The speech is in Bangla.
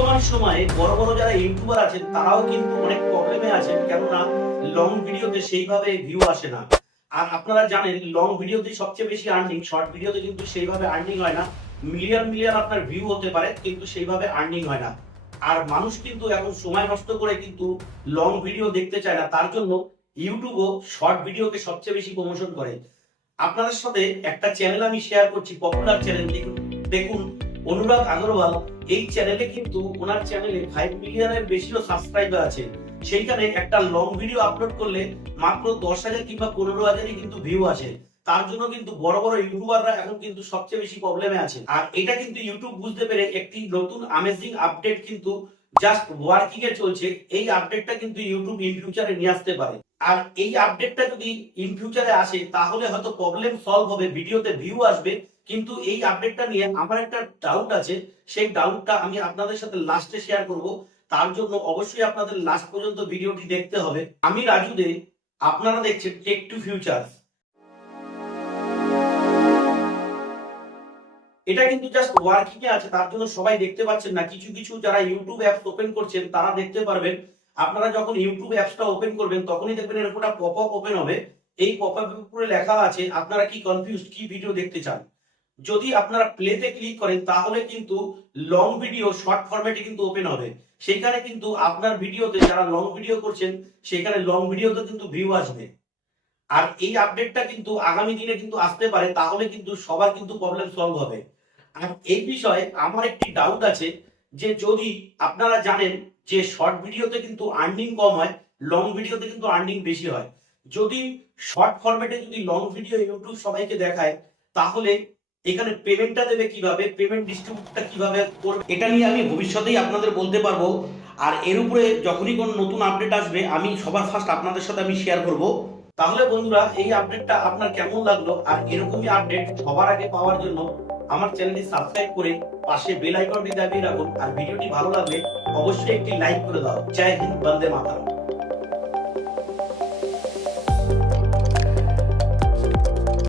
বর্তমান সময়ে বড় বড় যারা ইউটিউবার আছেন তারাও কিন্তু অনেক প্রবলেমে আছেন, কেননা লং ভিডিওতে সেইভাবে ভিউ আসে না। আর আপনারা জানেন লং ভিডিওতে সবচেয়ে বেশি আর্নিং, শর্ট ভিডিওতে কিন্তু সেইভাবে আর্নিং হয় না। মিলিয়ন মিলিয়ন আপনার ভিউ হতে পারে কিন্তু সেইভাবে আর্নিং হয় না। আর মানুষ কিন্তু এখন সময় নষ্ট করে কিন্তু লং ভিডিও দেখতে চায় না, তার জন্য ইউটিউবও শর্ট ভিডিওকে সবচেয়ে বেশি প্রমোশন করে। আপনাদের সাথে একটা চ্যানেল আমি শেয়ার করছি, পপুলার চ্যানেল। দেখুন অনুরাগ আগরওয়াল, এই চ্যানেলে কিন্তু ওনার চ্যানেলে 5 মিলিয়নের বেশিও সাবস্ক্রাইবার আছে। সেইখানে একটা লং ভিডিও আপলোড করলে মাত্র 10,000 কিংবা 15,000ই কিন্তু ভিউ আসে। তার জন্য কিন্তু বড় বড় ইউটিউবাররা এখন কিন্তু সবচেয়ে বেশি প্রবলেমে আছে। আর এটা কিন্তু ইউটিউব বুঝতে পেরে একটি নতুন অ্যামেজিং আপডেট কিন্তু জাস্ট ওয়ার্কিং এ চলছে। এই আপডেটটা কিন্তু ইউটিউব ইন ফিউচারে নিয়ে আসতে পারে। আর এই আপডেটটা যদি ইন ফিউচারে আসে তাহলে হয়তো প্রবলেম সলভ হবে, ভিডিওতে ভিউ আসবে। কিন্তু এই আপডেটটা নিয়ে আমার একটা ডাউট আছে, সেই ডাউটটা আমি আপনাদের সাথে লাস্টে শেয়ার করব। তার জন্য অবশ্যই আপনাদের লাস্ট পর্যন্ত ভিডিওটি দেখতে হবে। আমি রাজু দে, আপনারা দেখছেন টেক টু ফিউচার। এটা কিন্তু জাস্ট ওয়ার্কিং এ আছে, তার জন্য সবাই দেখতে পাচ্ছেন না। কিছু কিছু যারা ইউটিউব অ্যাপস ওপেন করছেন তারা দেখতে পারবেন। আপনারা যখন ইউটিউব অ্যাপসটা ওপেন করবেন তখনই দেখবেন এরকম একটা পপআপ ওপেন হবে। এই পপআপের উপরে লেখা আছে আপনারা কি কনফিউজড, কি ভিডিও দেখতে চান। যদি আপনারা প্লেতে ক্লিক করেন তাহলে কিন্তু লং ভিডিও শর্ট ফরম্যাটে কিন্তু ওপেন হবে। সেখানে কিন্তু আপনার ভিডিওতে যারা লং ভিডিও করছেন সেখানে লং ভিডিওতে কিন্তু ভিউ আসবে। আর এই আপডেটটা কিন্তু আগামী দিনে কিন্তু আসতে পারে, তাহলে কিন্তু সবার কিন্তু প্রবলেম সলভ হবে। আর এই বিষয়ে আমার একটি ডাউট আছে, যে যদি আপনারা জানেন যে শর্ট ভিডিওতে কিন্তু আর্নিং কম হয়, লং ভিডিওতে কিন্তু আর্নিং বেশি হয়। যদি শর্ট ফরম্যাটে যদি লং ভিডিও ইউটিউব সবাইকে দেখায় তাহলে এখানে পেমেন্টটা দেবে কিভাবে, পেমেন্ট ডিস্ট্রিবিউটটা কিভাবে করবে, এটা নিয়ে আমি ভবিষ্যতেই আপনাদের বলতে পারবো। আর এর উপরে যখনই কোনো নতুন আপডেট আসবে আমি সবার ফার্স্ট আপনাদের সাথে আমি শেয়ার করব। তাহলে বন্ধুরা এই আপডেটটা আপনার কেমন লাগলো, আর এরকমই আপডেট সবার আগে পাওয়ার জন্য আমার চ্যানেলটি সাবস্ক্রাইব করে পাশে বেল আইকনটি দাবিয়ে রাখুন। আর ভিডিওটি ভালো লাগলে অবশ্যই একটি লাইক করে দাও। জয় হিন্দ, বন্দে মাতরম।